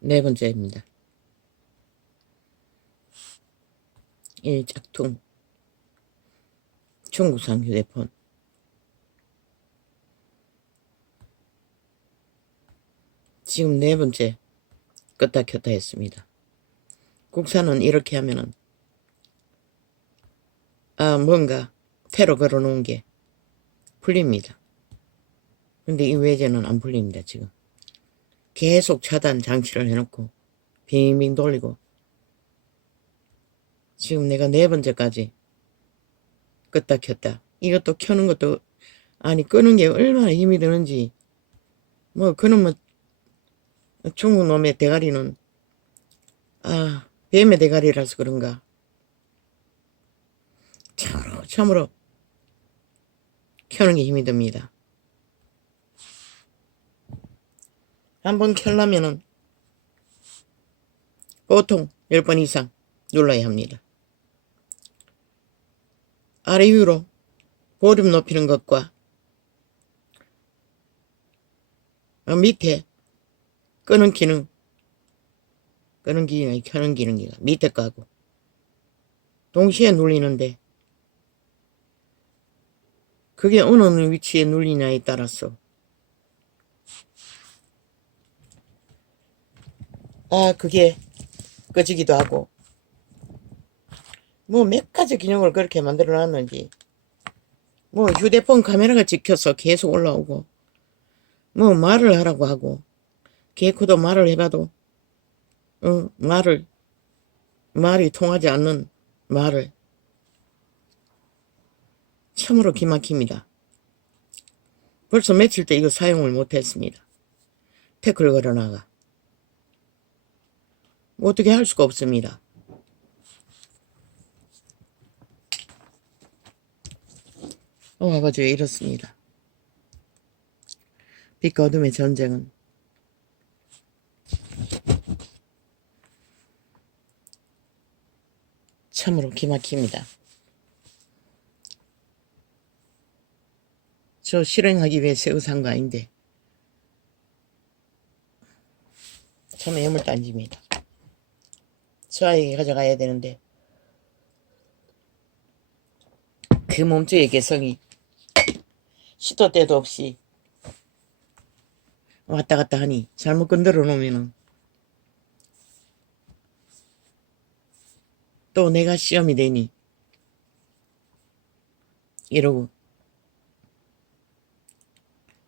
네 번째입니다. 이 짝퉁 중국산 휴대폰. 지금 네 번째 껐다 켰다 했습니다. 국산은 이렇게 하면은 뭔가 테러 걸어놓은 게 풀립니다. 근데 이 외제는 안 풀립니다. 지금 계속 차단 장치를 해놓고 빙빙 돌리고 지금 내가 네 번째까지 껐다 켰다. 이것도 켜는 것도 아니 끄는 게 얼마나 힘이 드는지. 뭐 그놈 뭐 중국 놈의 대가리는 뱀의 대가리라서 그런가 참으로 켜는 게 힘이 듭니다. 한번 켜려면은 보통 10번 이상 눌러야 합니다. 아래 위로 볼륨 높이는 것과 밑에 끄는 기능, 끄는 기능이 켜는 기능이가 밑에 거하고 동시에 눌리는데 그게 어느 위치에 눌리냐에 따라서 그게 꺼지기도 하고 뭐 몇 가지 기능을 그렇게 만들어 놨는지 뭐 휴대폰 카메라가 찍혀서 계속 올라오고 뭐 말을 하라고 하고 개코도 말을 해봐도 말이 통하지 않는 말을 참으로 기막힙니다. 벌써 며칠째 이거 사용을 못했습니다. 태클 걸어나가 어떻게 할 수가 없습니다. 아버지 이렇습니다. 빛과 어둠의 전쟁은 참으로 기막힙니다. 저 실행하기 위해서 의사한 거 아닌데 참 애물단지입니다. 저 아이에게 가져가야 되는데 그 몸뚱이의 개성이 시도 때도 없이 왔다 갔다 하니 잘못 건드려 놓으면은 또 내가 시험이 되니 이러고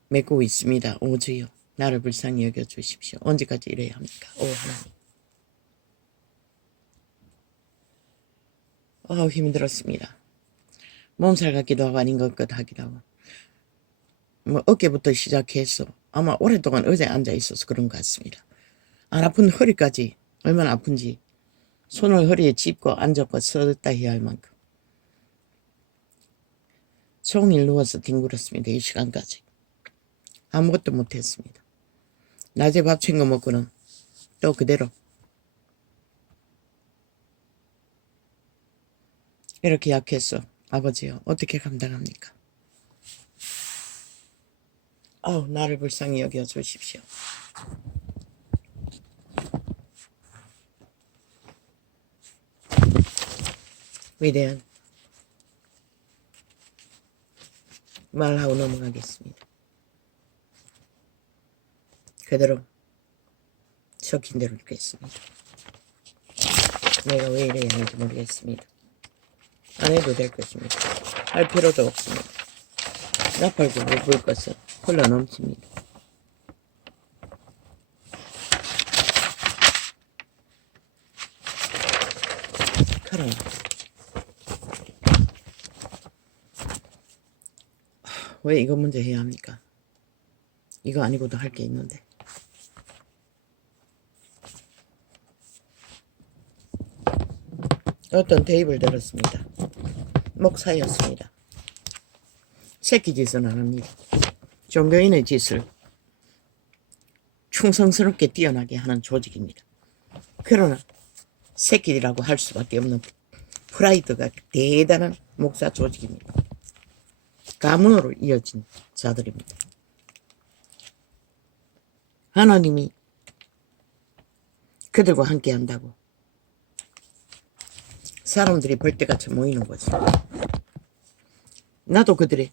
메꾸고 있습니다. 오 주여 나를 불쌍히 여겨주십시오. 언제까지 이래야 합니까? 오 하나님. 힘들었습니다. 몸살 같기도 하고 아닌 것 같기도 하고 뭐 어깨부터 시작해서 아마 오랫동안 의자에 앉아 있어서 그런 것 같습니다. 안 아픈 허리까지 얼마나 아픈지 손을 허리에 짚고 앉았고 서었다 해야 할 만큼 종일 누워서 뒹굴었습니다. 이 시간까지 아무것도 못했습니다. 낮에 밥 챙겨 먹고는 또 그대로 이렇게 약해서 아버지요 어떻게 감당합니까? 나를 불쌍히 여겨 주십시오. 위대한 말하고 넘어가겠습니다. 그대로 적힌 대로 읽겠습니다. 내가 왜 이래야 하는지 모르겠습니다. 안 해도 될 것입니다. 할 필요도 없습니다. 나팔고 물 것은 흘러 넘칩니다. 카라 왜 이거 먼저 해야 합니까? 이거 아니고도 할 게 있는데. 어떤 대입을 들었습니다. 목사였습니다. 새끼 짓은 안 합니다. 종교인의 짓을 충성스럽게 뛰어나게 하는 조직입니다. 그러나 새끼라고 할 수밖에 없는 프라이드가 대단한 목사 조직입니다. 가문으로 이어진 자들입니다. 하나님이 그들과 함께 한다고 사람들이 벌떼같이 모이는 거지. 나도 그들의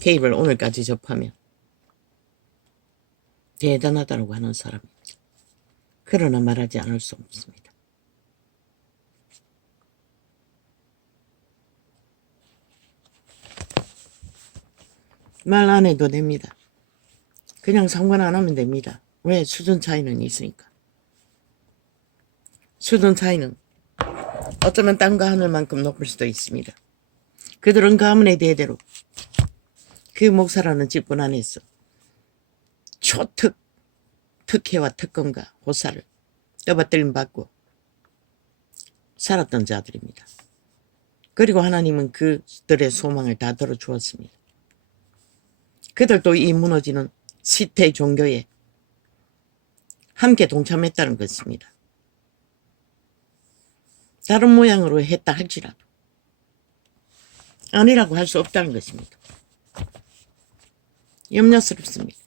테이블 오늘까지 접하면 대단하다고 하는 사람입니다. 그러나 말하지 않을 수 없습니다. 말 안 해도 됩니다. 그냥 상관 안 하면 됩니다. 왜? 수준 차이는 있으니까. 수준 차이는 어쩌면 땅과 하늘만큼 높을 수도 있습니다. 그들은 가문의 대대로 그 목사라는 직분 안에서 초특 특혜와 특권과 호사를 떠받들림 받고 살았던 자들입니다. 그리고 하나님은 그들의 소망을 다 들어주었습니다. 그들도 이 무너지는 시태 종교에 함께 동참했다는 것입니다. 다른 모양으로 했다 할지라도 아니라고 할 수 없다는 것입니다. 염려스럽습니다.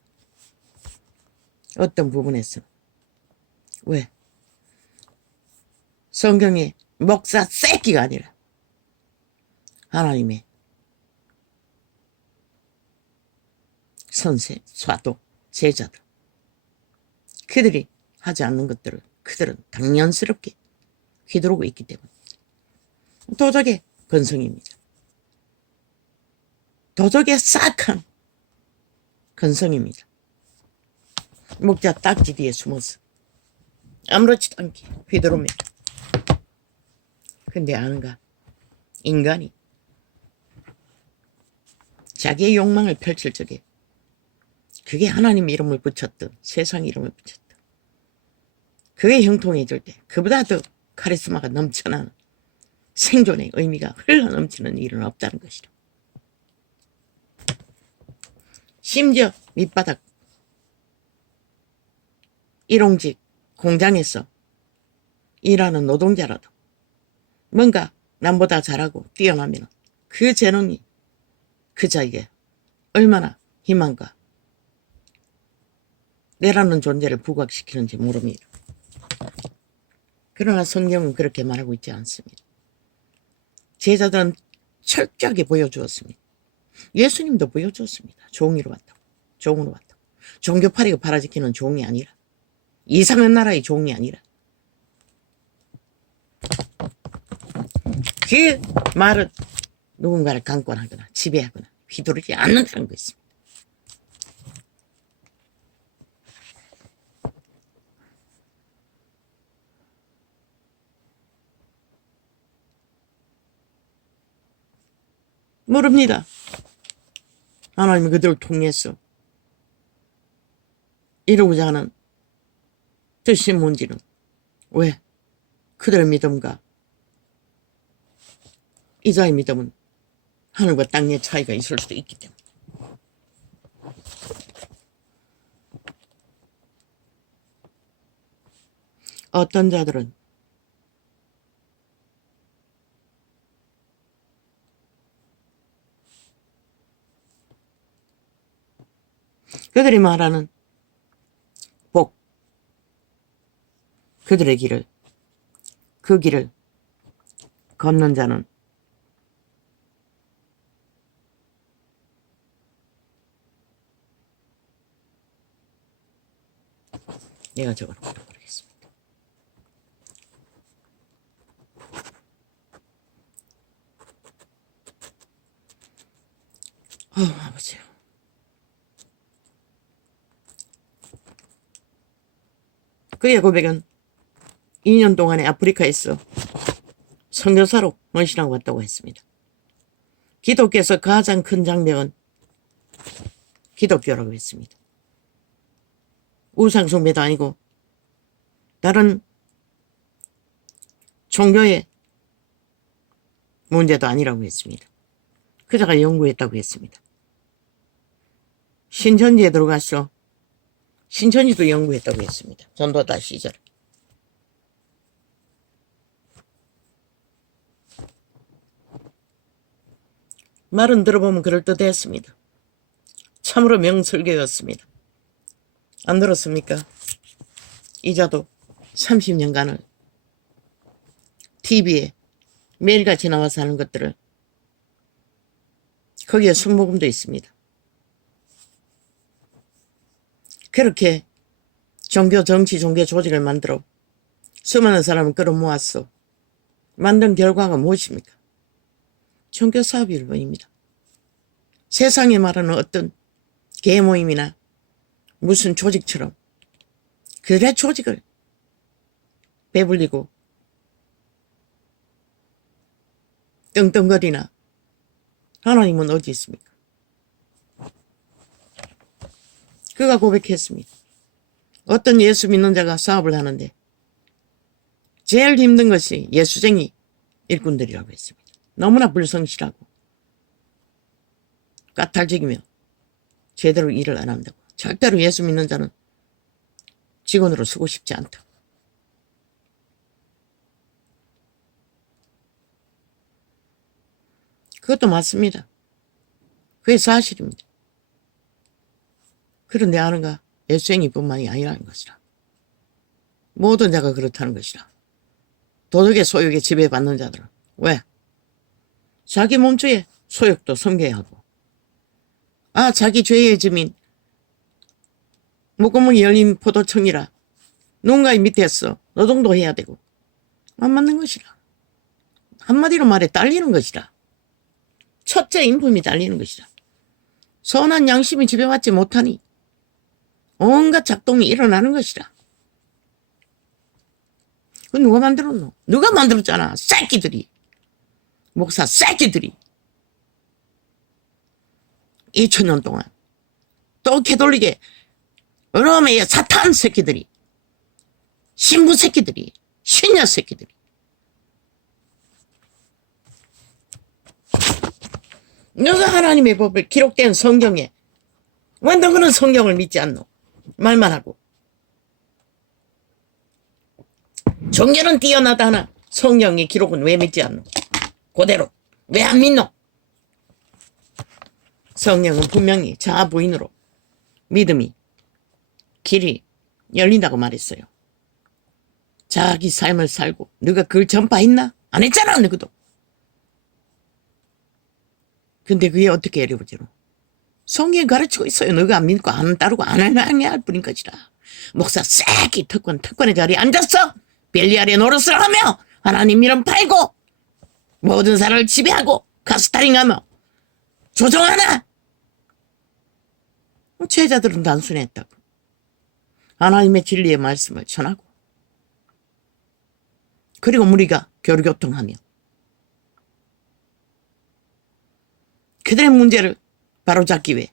어떤 부분에서. 왜? 성경에 목사 새끼가 아니라 하나님의 선생, 사도, 제자들, 그들이 하지 않는 것들을 그들은 당연스럽게 휘두르고 있기 때문에 도적의 근성입니다. 도적의 싹한 근성입니다. 목자 딱지 뒤에 숨어서 아무렇지도 않게 휘두릅니다. 근데 아는가? 인간이 자기의 욕망을 펼칠 적에 그게 하나님 이름을 붙였든 세상 이름을 붙였든 그게 형통해질 때 그보다 더 카리스마가 넘쳐나는 생존의 의미가 흘러넘치는 일은 없다는 것이다. 심지어 밑바닥 일용직 공장에서 일하는 노동자라도 뭔가 남보다 잘하고 뛰어나면 그 재능이 그 자에게 얼마나 희망과 내라는 존재를 부각시키는지 모릅니다. 그러나 성경은 그렇게 말하고 있지 않습니다. 제자들은 철저하게 보여주었습니다. 예수님도 보여주었습니다. 종이로 왔다고. 종으로 왔다고. 종교파리가 팔아지키는 종이 아니라 이상한 나라의 종이 아니라 그 말은 누군가를 강권하거나 지배하거나 휘두르지 않는다는 것입니다. 모릅니다. 하나님이 그들을 통해서 이루고자 하는 뜻이 뭔지는. 왜? 그들의 믿음과 이자의 믿음은 하늘과 땅의 차이가 있을 수도 있기 때문에. 어떤 자들은 그들이 말하는 복, 그들의 길을, 그 길을 걷는 자는 내가 저걸 모르겠습니다. 아버지요. 그의 고백은 2년 동안에 아프리카에서 선교사로 헌신하고 왔다고 했습니다. 기독교에서 가장 큰 장벽은 기독교라고 했습니다. 우상숭배도 아니고 다른 종교의 문제도 아니라고 했습니다. 그자가 연구했다고 했습니다. 신천지에 들어가서 신천지도 연구했다고 했습니다. 전도다 시절. 말은 들어보면 그럴듯했습니다. 참으로 명설교였습니다. 안 들었습니까? 이자도 30년간을 TV에 매일같이 나와서 하는 것들을 거기에 순모금도 있습니다. 그렇게 종교, 정치, 종교 조직을 만들어 수많은 사람을 끌어모았어. 만든 결과가 무엇입니까? 종교 사업일 뿐입니다. 세상에 말하는 어떤 계모임이나 무슨 조직처럼 그들의 조직을 배불리고 떵떵거리나 하나님은 어디 있습니까? 그가 고백했습니다. 어떤 예수 믿는 자가 사업을 하는데 제일 힘든 것이 예수쟁이 일꾼들이라고 했습니다. 너무나 불성실하고 까탈적이며 제대로 일을 안 한다고. 절대로 예수 믿는 자는 직원으로 쓰고 싶지 않다. 그것도 맞습니다. 그게 사실입니다. 그런데 아는가? 예수쟁이뿐만이 아니라는 것이라. 모든 자가 그렇다는 것이라. 도덕의 소욕에 지배받는 자들은 왜? 자기 몸주의 소욕도 섬겨야 하고 자기 죄의 짐인 목구멍이 열린 포도청이라 누군가의 밑에서 노동도 해야 되고 안 맞는 것이라. 한마디로 말해 딸리는 것이라. 첫째 인품이 딸리는 것이라. 선한 양심이 지배받지 못하니 온갖 작동이 일어나는 것이라. 그건 누가 만들었노? 누가 만들었잖아. 새끼들이. 목사 새끼들이. 2000년 동안 또 개돌리게 어놈의 사탄 새끼들이, 신부 새끼들이, 신녀 새끼들이. 너가 하나님의 법을 기록된 성경에 왜 너는 성경을 믿지 않노? 말만 하고. 종교는 뛰어나다 하나 성경의 기록은 왜 믿지 않노? 그대로 왜 안 믿노? 성령은 분명히 자아 부인으로 믿음이 길이 열린다고 말했어요. 자기 삶을 살고 너가 그걸 전파했나? 안 했잖아 너도. 근데 그게 어떻게 이루어지노? 성경이 가르치고 있어요. 너가 안 믿고 안 따르고 안 해야 할 뿐인 것이라. 목사 새끼 특권의 자리에 앉았어. 벨리알의 노릇을 하며 하나님 이름 팔고 모든 사람을 지배하고 가스타링하며 조종하나? 제자들은 단순했다고. 하나님의 진리의 말씀을 전하고 그리고 우리가 교류교통하며 그들의 문제를 바로잡기 위해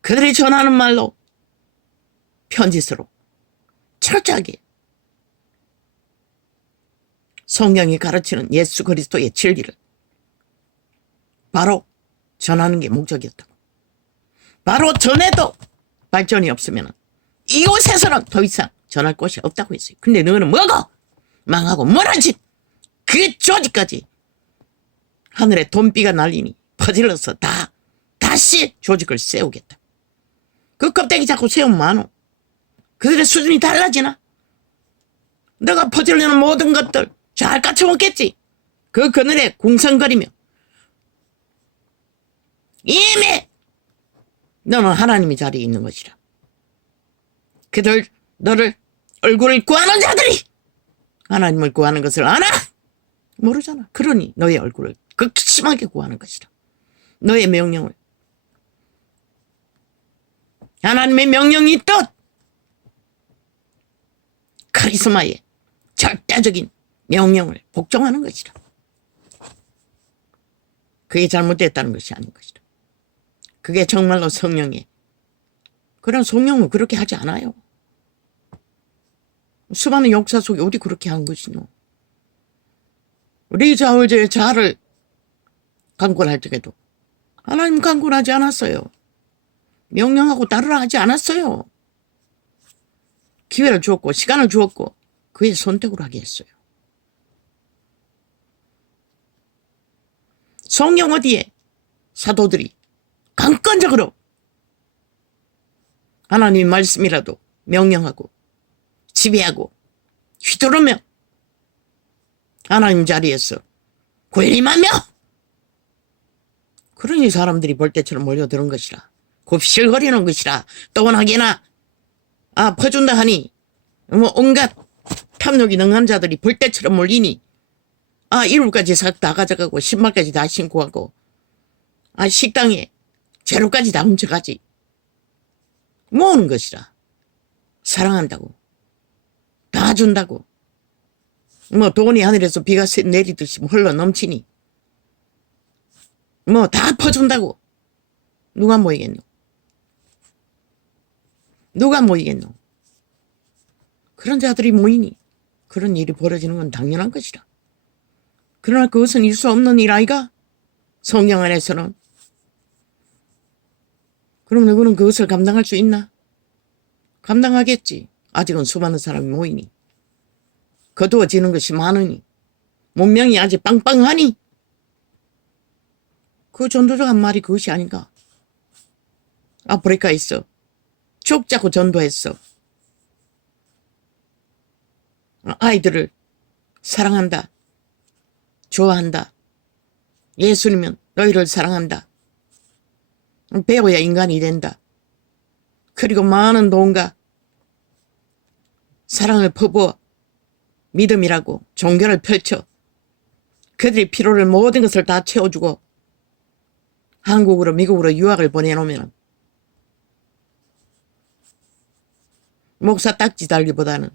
그들이 전하는 말로 편지서로 철저하게 성경이 가르치는 예수 그리스도의 진리를 바로 전하는 게 목적이었다고. 바로 전에도 발전이 없으면 이곳에서는 더 이상 전할 곳이 없다고 했어요. 근데 너는 뭐고? 망하고 뭐라지? 그 조직까지 하늘에 돈비가 날리니 퍼질러서 다시 조직을 세우겠다. 그 껍데기 자꾸 세우면 많어. 그들의 수준이 달라지나? 너가 퍼질려는 모든 것들 잘 갖춰먹겠지. 그 그늘에 궁성거리며 이미 너는 하나님의 자리에 있는 것이라. 그들 너를 얼굴을 구하는 자들이 하나님을 구하는 것을 아나? 모르잖아. 그러니 너의 얼굴을 극심하게 구하는 것이라. 너의 명령을 하나님의 명령이 뜻 카리스마의 절대적인 명령을 복종하는 것이라. 그게 잘못됐다는 것이 아닌 것이라. 그게 정말로 성령의 그런 성령은 그렇게 하지 않아요. 수많은 역사 속에 어디 그렇게 한 것이노. 리자울제의 자를 강권할 적에도 하나님 강권하지 않았어요. 명령하고 따르라 하지 않았어요. 기회를 주었고 시간을 주었고 그의 선택으로 하게 했어요. 성경 어디에 사도들이 강권적으로 하나님 말씀이라도 명령하고 지배하고 휘두르며 하나님 자리에서 군림하며 그러니 사람들이 볼 때처럼 몰려드는 것이라. 굽실거리는 것이라. 또나게나 퍼준다 하니 뭐 온갖 탐욕이 능한 자들이 볼 때처럼 몰리니 이불까지 싹 다 가져가고 신발까지 다 신고 가고 식당에 재료까지 다 훔쳐가지. 모으는 것이라. 사랑한다고 다 준다고 뭐 돈이 하늘에서 비가 내리듯이 흘러 넘치니 뭐 다 퍼준다고. 누가 모이겠노? 누가 모이겠노? 그런 자들이 모이니 그런 일이 벌어지는 건 당연한 것이라. 그러나 그것은 있을 수 없는 일 아이가? 성경 안에서는. 그럼 누구는 그것을 감당할 수 있나? 감당하겠지. 아직은 수많은 사람이 모이니 거두어지는 것이 많으니 문명이 아직 빵빵하니 그 전도적 한 말이 그것이 아닌가. 아프리카에서 족 잡고 전도했어. 아이들을 사랑한다. 좋아한다. 예수님은 너희를 사랑한다. 배워야 인간이 된다. 그리고 많은 돈과 사랑을 퍼부어 믿음이라고 종교를 펼쳐 그들이 필요를 모든 것을 다 채워주고 한국으로 미국으로 유학을 보내놓으면 목사 딱지 달기보다는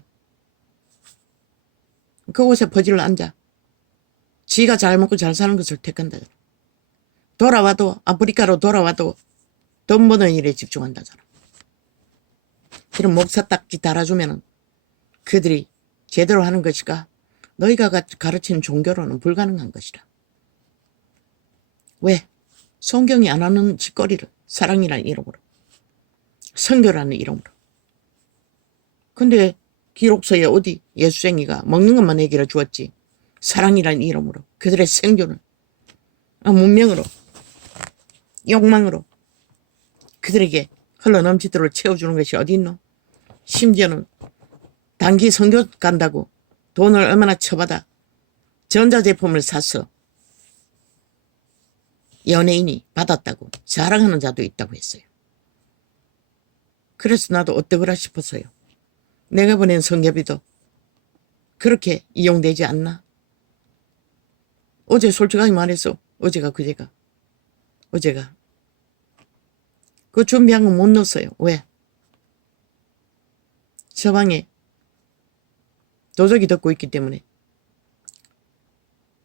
그곳에 퍼질러 앉아 지가 잘 먹고 잘 사는 것을 택한다잖아. 돌아와도 아프리카로 돌아와도 돈 버는 일에 집중한다잖아. 그럼 목사 딱지 달아주면 그들이 제대로 하는 것이가 너희가 가르친 종교로는 불가능한 것이라. 왜? 성경이 안 하는 짓거리를 사랑이라는 이름으로 선교라는 이름으로. 근데 기록서에 어디 예수쟁이가 먹는 것만 얘기를 주었지. 사랑이라는 이름으로 그들의 생존을 문명으로 욕망으로 그들에게 흘러넘치도록 채워주는 것이 어디 있노? 심지어는 단기 선교 간다고 돈을 얼마나 쳐받아 전자제품을 사서 연예인이 받았다고 자랑하는 자도 있다고 했어요. 그래서 나도 어떠거라 싶었어요. 내가 보낸 성교비도 그렇게 이용되지 않나? 어제 솔직하게 말해서 어제가 그 준비한 거 못 넣었어요. 왜? 서방에 도적이 듣고 있기 때문에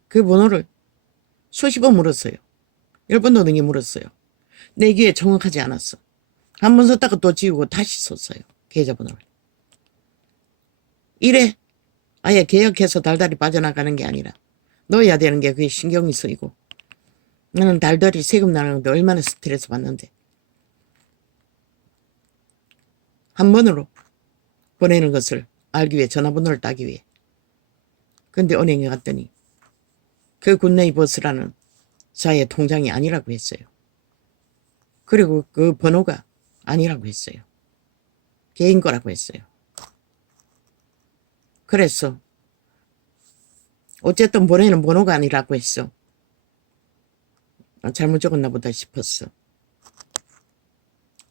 그 번호를 수십 번 물었어요. 10번 넘게 물었어요. 내 귀에 정확하지 않았어. 한 번 썼다가 또 지우고 다시 썼어요. 계좌번호를. 이래 아예 개혁해서 달달이 빠져나가는 게 아니라 넣어야 되는 게 그게 신경이 쓰이고 나는 달달이 세금 나가는데 얼마나 스트레스 받는데 한 번으로 보내는 것을 알기 위해 전화번호를 따기 위해. 근데 은행에 갔더니 그 굿네이버스라는 자의 통장이 아니라고 했어요. 그리고 그 번호가 아니라고 했어요. 개인 거라고 했어요. 그래서 어쨌든 보내는 번호가 아니라고 했어. 잘못 적었나 보다 싶었어.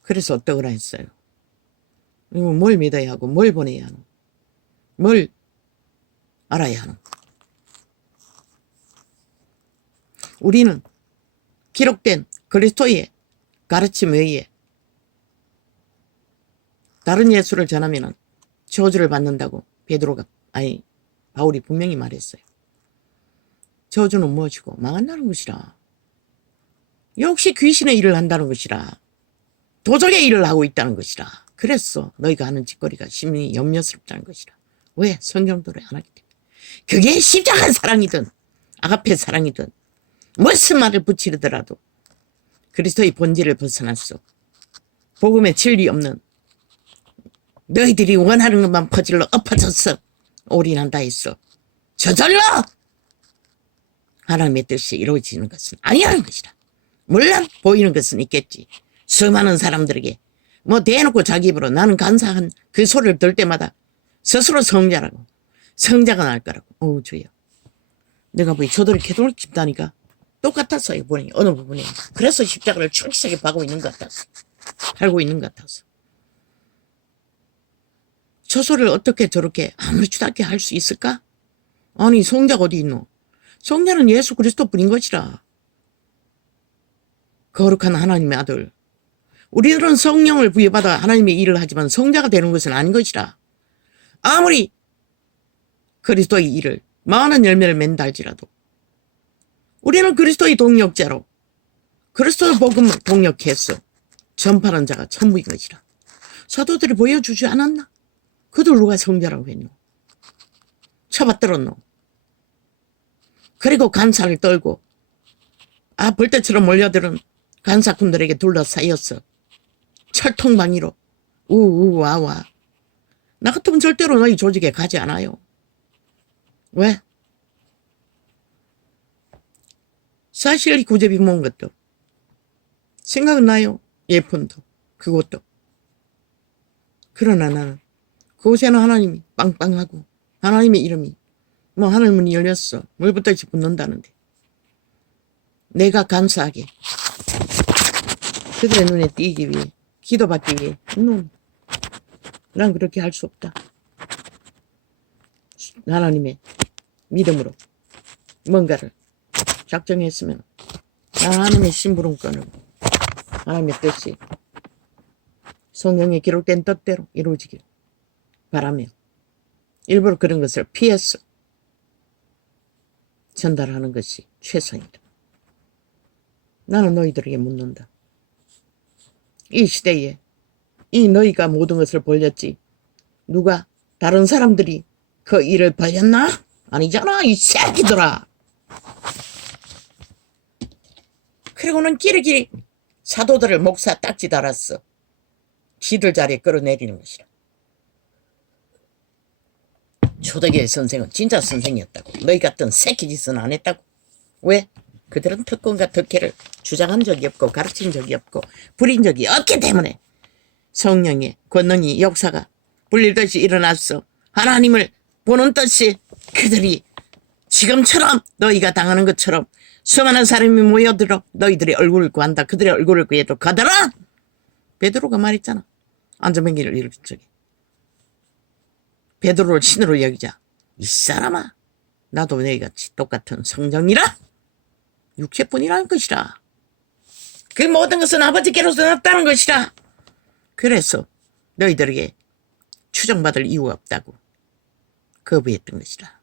그래서 어떡하라 했어요. 뭘 믿어야 하고 뭘 보내야 하노? 뭘 알아야 하노? 우리는 기록된 그리스도의 가르침에 의해 다른 예수를 전하면 저주를 받는다고 바울이 분명히 말했어요. 저주는 무엇이고 망한다는 것이라. 역시 귀신의 일을 한다는 것이라. 도적의 일을 하고 있다는 것이라. 그래서 너희가 하는 짓거리가 심히 염려스럽다는 것이라. 왜? 성경대로 안 하기 때문에. 그게 십자가 사랑이든 아가페 사랑이든 무슨 말을 붙이더라도 그리스도의 본질을 벗어났어. 복음의 진리 없는 너희들이 원하는 것만 퍼질러 엎어졌어. 올인한다 했어. 저절로 하나님의 뜻이 이루어지는 것은 아니라는 것이다. 물론 보이는 것은 있겠지. 수많은 사람들에게 뭐 대놓고 자기 입으로 나는 간사한 그 소리를 들 때마다 스스로 성자라고, 성자가 날 거라고. 어우 주여, 내가 보니 저들을 개돌 집다니까 똑같았어요. 보니 어느 부분에. 그래서 십자가를 철저하게 파고 있는 것 같았어. 팔고 있는 것 같았어. 저 소리를 어떻게 저렇게 아무렇지도 않게 할 수 있을까? 아니 성자가 어디 있노? 성자는 예수 그리스도뿐인 것이라. 거룩한 하나님의 아들. 우리들은 성령을 부여받아 하나님의 일을 하지만 성자가 되는 것은 아닌 것이라. 아무리 그리스도의 일을 많은 열매를 맺는다 할지라도 우리는 그리스도의 동력자로 그리스도의 복음을 동력해서 전파하는 자가 전부인 것이라. 사도들이 보여주지 않았나? 그들 누가 성자라고 했노? 쳐받들었노? 그리고 간사를 떨고 벌떼처럼 몰려들은 간사꾼들에게 둘러싸였어. 철통방위로 우우와와. 나 같으면 절대로 너희 조직에 가지 않아요. 왜? 사실 이 구제비 모은 것도 생각은 나요. 예쁜도 그것도. 그러나 나는 그곳에는 하나님이 빵빵하고 하나님의 이름이 뭐 하늘문이 열렸어. 물부터지 붙는다는데 내가 감사하게 그들의 눈에 띄기 위해 기도받기 위해 난 그렇게 할 수 없다. 하나님의 믿음으로 뭔가를 작정했으면 하나님의 심부름권을 하나님의 뜻이 성경에 기록된 뜻대로 이루어지길 바라며 일부러 그런 것을 피해서 전달하는 것이 최선이다. 나는 너희들에게 묻는다. 이 시대에 이 너희가 모든 것을 벌렸지 누가 다른 사람들이 그 일을 벌렸나? 아니잖아 이 새끼들아. 그리고는 끼리끼리 사도들을 목사 딱지 달았어. 지들 자리에 끌어내리는 것이라. 초대교회 선생은 진짜 선생이었다고. 너희 같은 새끼 짓은 안 했다고. 왜? 그들은 특권과 특혜를 주장한 적이 없고 가르친 적이 없고 부린 적이 없기 때문에 성령의 권능이 역사가 불릴듯이 일어났어. 하나님을 보는 뜻이 그들이 지금처럼 너희가 당하는 것처럼 수많은 사람이 모여들어 너희들의 얼굴을 구한다. 그들의 얼굴을 구해도 가더라. 베드로가 말했잖아. 안전뱅이를 일으킨 적에. 베드로를 신으로 여기자. 이 사람아 나도 너희같이 똑같은 성정이라. 육체뿐이라는 것이라. 그 모든 것은 아버지께로서 났다는 것이라. 그래서 너희들에게 추정받을 이유가 없다고 거부했던 것이라.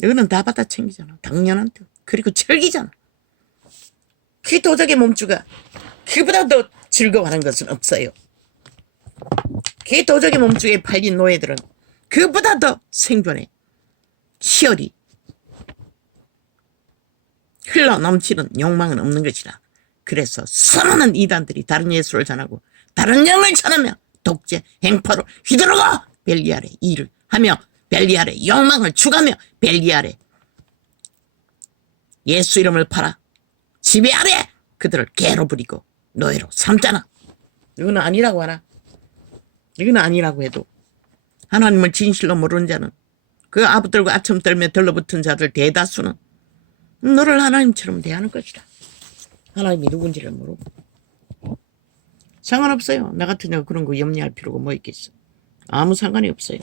너는 다 받아 챙기잖아. 당연한 뜻. 그리고 즐기잖아. 그 도적의 몸주가 그보다 더 즐거워하는 것은 없어요. 그 도적의 몸주에 팔린 노예들은 그보다 더 생존에 희열이 흘러 넘치는 욕망은 없는 것이라. 그래서 수많은 이단들이 다른 예수를 전하고 다른 영을 전하며 독재 행포로 휘두르고 벨리알의 일을 하며 벨리알의 욕망을 추구하며 벨리알의 예수 이름을 팔아 지배하래 그들을 개로 부리고 노예로 삼잖아. 이거는 아니라고 하나? 이건 아니라고 해도 하나님을 진실로 모르는 자는 그 아부들과 아첨 떨며 들러붙은 자들 대다수는 너를 하나님처럼 대하는 것이다. 하나님이 누군지를 모르고. 상관없어요. 나 같은 경우 그런 거 염려할 필요가 뭐 있겠어. 아무 상관이 없어요.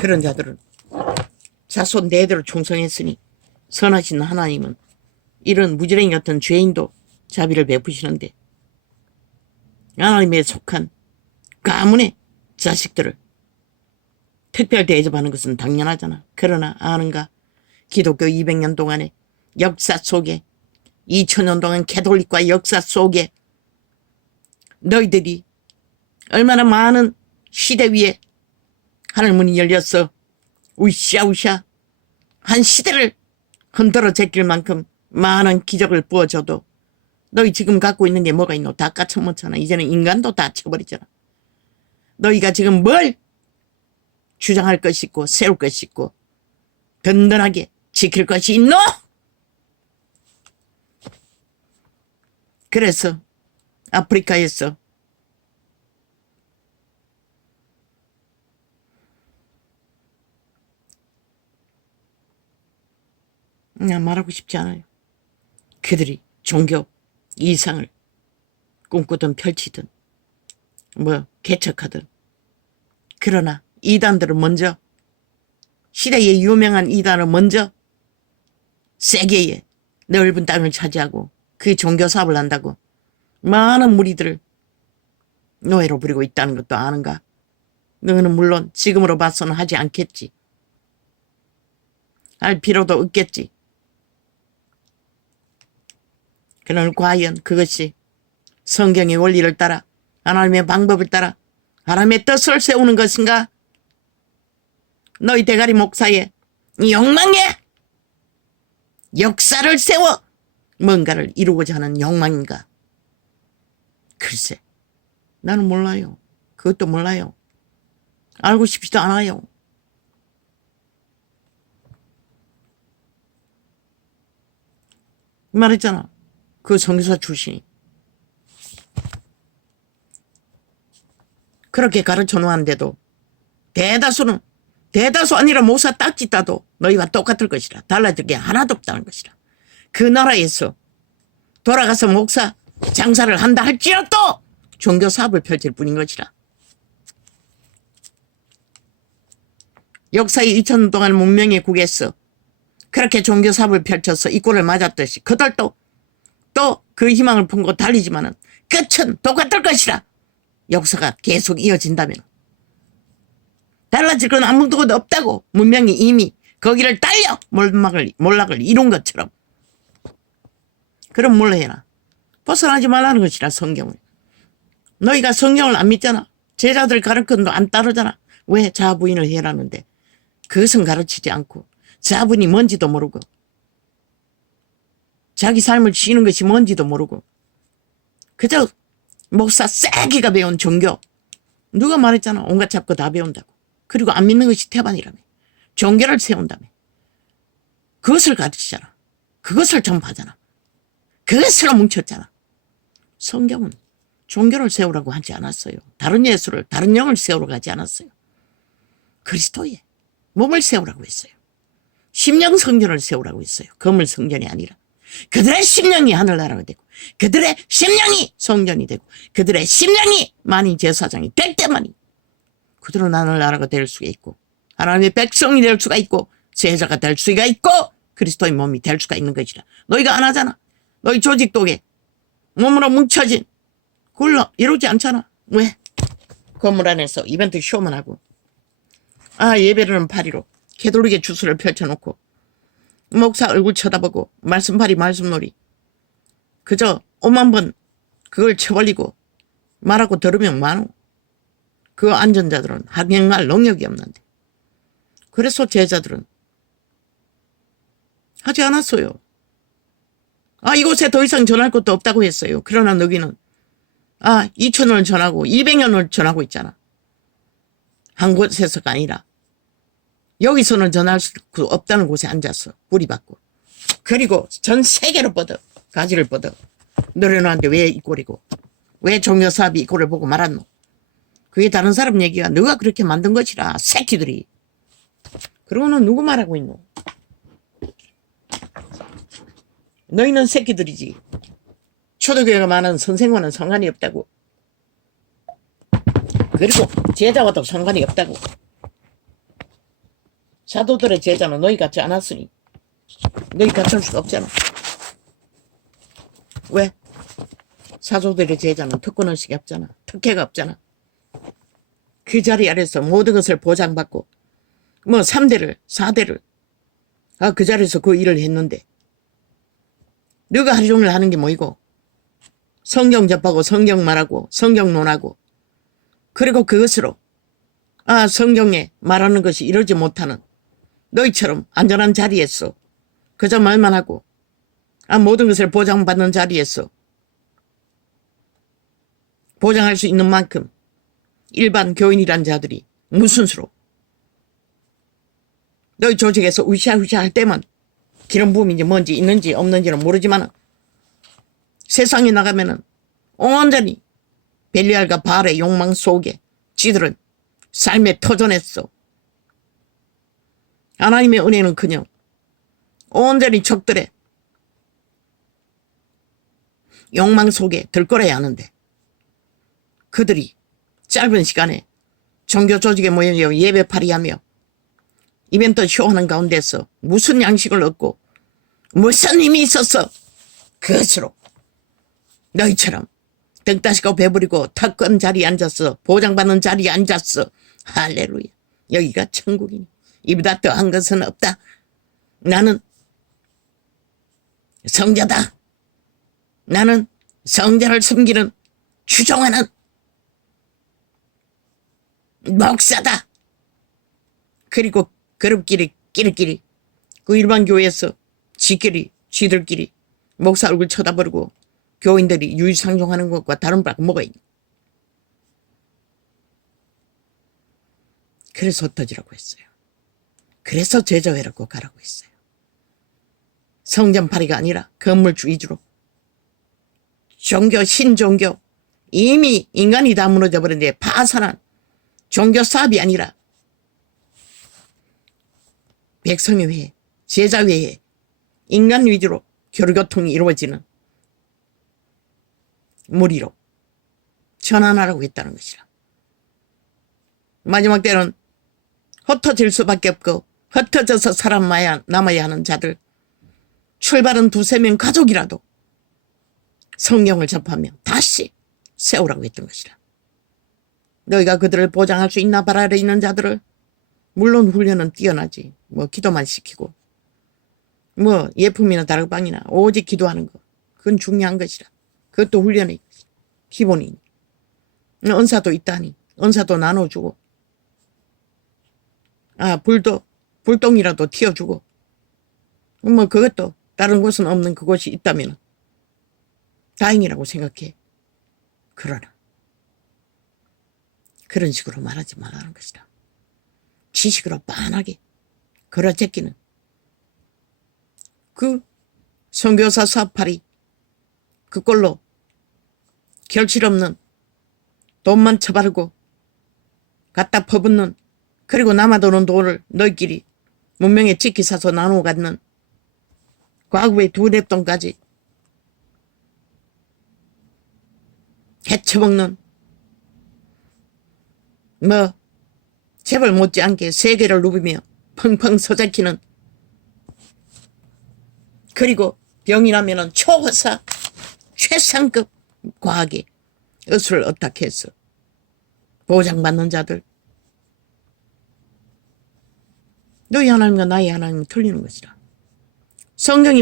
그런 자들은 자손 대대로 충성했으니 선하신 하나님은 이런 무지랭이 같은 죄인도 자비를 베푸시는데 하나님에 속한 가문의 자식들을 특별 대접하는 것은 당연하잖아. 그러나 아는가? 기독교 200년 동안의 역사 속에 2000년 동안 캐톨릭과 역사 속에 너희들이 얼마나 많은 시대 위에 하늘문이 열렸어. 우샤우샤 한 시대를 흔들어 제낄 만큼 많은 기적을 부어줘도 너희 지금 갖고 있는 게 뭐가 있노? 다 까쳐먹잖아. 이제는 인간도 다 쳐버리잖아. 너희가 지금 뭘 주장할 것이 있고 세울 것이 있고 든든하게 지킬 것이 있노? 그래서 아프리카에서 그냥 말하고 싶지 않아요. 그들이 종교 이상을 꿈꾸든 펼치든 뭐 개척하든, 그러나 이단들은 먼저, 시대의 유명한 이단은 먼저 세계의 넓은 땅을 차지하고 그 종교 사업을 한다고 많은 무리들을 노예로 부리고 있다는 것도 아는가? 너는 물론 지금으로 봐서는 하지 않겠지. 할 필요도 없겠지. 그러나 과연 그것이 성경의 원리를 따라 하나님의 방법을 따라 하나님의 뜻을 세우는 것인가? 너희 대가리 목사의 욕망에 역사를 세워 뭔가를 이루고자 하는 욕망인가? 글쎄, 나는 몰라요. 그것도 몰라요. 알고 싶지도 않아요. 말했잖아. 그 선교사 출신이 그렇게 가르쳐 놓았는데도 대다수 아니라 목사 딱지 따도 너희와 똑같을 것이라. 달라질 게 하나도 없다는 것이라. 그 나라에서 돌아가서 목사 장사를 한다 할지라도 종교 사업을 펼칠 뿐인 것이라. 역사의 2000년 동안 문명의 국에서 그렇게 종교 사업을 펼쳐서 이꼴을 맞았듯이 그들도 또 그 희망을 품고 달리지만은 끝은 똑같을 것이라. 역사가 계속 이어진다면 달라질 건 아무도 없다고. 문명이 이미 거기를 딸려 몰락을 이룬 것처럼. 그럼 뭘로 해라. 벗어나지 말라는 것이라. 성경을. 너희가 성경을 안 믿잖아. 제자들 가르침도 안 따르잖아. 왜? 자아부인을 해라는데 그것은 가르치지 않고 자아부인이 뭔지도 모르고 자기 삶을 지는 것이 뭔지도 모르고 그저 목사 세기가 배운 종교. 누가 말했잖아. 온갖 잡고 다 배운다고. 그리고 안 믿는 것이 태반이라며. 종교를 세운다며. 그것을 가르치잖아. 그것을 전파하잖아. 그것으로 뭉쳤잖아. 성경은 종교를 세우라고 하지 않았어요. 다른 예수를, 다른 영을 세우라고 하지 않았어요. 그리스도의 몸을 세우라고 했어요. 심령 성전을 세우라고 했어요. 건물 성전이 아니라. 그들의 심령이 하늘나라가 되고 그들의 심령이 성전이 되고 그들의 심령이 만인 제사장이 될 때만이 그들은 하늘나라가 될 수가 있고 하나님의 백성이 될 수가 있고 제자가 될 수가 있고 그리스도의 몸이 될 수가 있는 것이라. 너희가 안 하잖아. 너희 조직독에 몸으로 뭉쳐진 그걸로 이루지 않잖아. 왜? 건물 안에서 이벤트 쇼만 하고 예배를 파리로 캐톨릭의 주스를 펼쳐놓고 목사 얼굴 쳐다보고 말씀파리 말씀놀이 그저 5만 번 그걸 쳐벌리고 말하고 들으면 많어. 그 안전자들은 학행할 능력이 없는데. 그래서 제자들은 하지 않았어요. 이곳에 더 이상 전할 것도 없다고 했어요. 그러나 너희는 2000원을 전하고 200년을 전하고 있잖아. 한 곳에서가 아니라 여기서는 전할 수 없다는 곳에 앉아서 뿌리받고 그리고 전 세계로 뻗어 가지를 뻗어 늘어나는데 왜 이 꼴이고 왜 종교사업이 이 꼴을 보고 말았노. 그게 다른 사람 얘기가 너가 그렇게 만든 것이라 새끼들이. 그러고는 누구 말하고 있노. 너희는 새끼들이지. 초대교회가 많은 선생과는 상관이 없다고. 그리고 제자와도 상관이 없다고. 사도들의 제자는 너희 같지 않았으니 너희 같을 수가 없잖아. 왜? 사도들의 제자는 특권의식이 없잖아. 특혜가 없잖아. 그 자리 아래서 모든 것을 보장받고 3대를 4대를 그 자리에서 그 일을 했는데 너가 하루 종일 하는 게 뭐이고 성경 접하고 성경 말하고 성경 논하고 그리고 그것으로 성경에 말하는 것이 이루지 못하는 너희처럼 안전한 자리에서 그저 말만 하고 모든 것을 보장받는 자리에서 보장할 수 있는 만큼 일반 교인이란 자들이 무슨 수로 너희 조직에서 으쌰으쌰 할 때만 기름 부음인지 뭔지 있는지 없는지는 모르지만 세상에 나가면은 온전히 벨리알과 바알의 욕망 속에 지들은 삶에 터전했어. 하나님의 은혜는 그냥 온전히 적들의 욕망 속에 들끓어야 하는데 그들이 짧은 시간에 종교 조직에 모여 예배파리하며 이벤트 쇼하는 가운데서 무슨 양식을 얻고 무슨 힘이 있었어. 그것으로 너희처럼 등 따시고 배부리고 턱건 자리에 앉았어. 보장받는 자리에 앉았어. 할렐루야. 여기가 천국이니 이보다 더한 것은 없다. 나는 성자다. 나는 성자를 섬기는 추종하는 목사다. 그리고 그룹끼리 끼리끼리 그 일반 교회에서 지들끼리 목사 얼굴 쳐다보고 교인들이 유유상종하는 것과 다른 바가 뭐가 있냐. 그래서 흩어지라고 했어요. 그래서 제자회라고 가라고 했어요. 성전파리가 아니라 건물주 위주로 종교 신종교 이미 인간이 다 무너져 버렸는데 파산한 종교 사업이 아니라 백성의 회에 제자회에 인간 위주로 교류교통이 이루어지는 무리로 전환하라고 했다는 것이라. 마지막 때는 흩어질 수밖에 없고 흩어져서 남아야 하는 자들 출발은 2-3명 가족이라도 성경을 접하며 다시 세우라고 했던 것이라. 너희가 그들을 보장할 수 있나 발 아래 있는 자들을 물론 훈련은 뛰어나지. 뭐 기도만 시키고 뭐 예품이나 다락방이나 오직 기도하는 거 그건 중요한 것이라. 그것도 훈련의 기본이니. 은사도 있다니 은사도 나눠주고 불똥이라도 튀어주고 뭐 그것도 다른 곳은 없는 그곳이 있다면 다행이라고 생각해. 그러나 그런 식으로 말하지 말라는 것이다. 지식으로 빤하게 걸어제끼는 그 선교사 사업팔이 그꼴로 결실 없는 돈만 처바르고 갖다 퍼붓는 그리고 남아도는 돈을 너희끼리 문명에 찍기 사서 나누어 갖는 과거의 2랩돈까지 해쳐먹는 뭐 재벌 못지않게 세계를 누비며 펑펑 서작히는 그리고 병이 나면은 초호사 최상급 과학의 의술을 어떻게 해서 보장받는 자들 너희 하나님과 나의 하나님은 틀리는 것이라. 성경이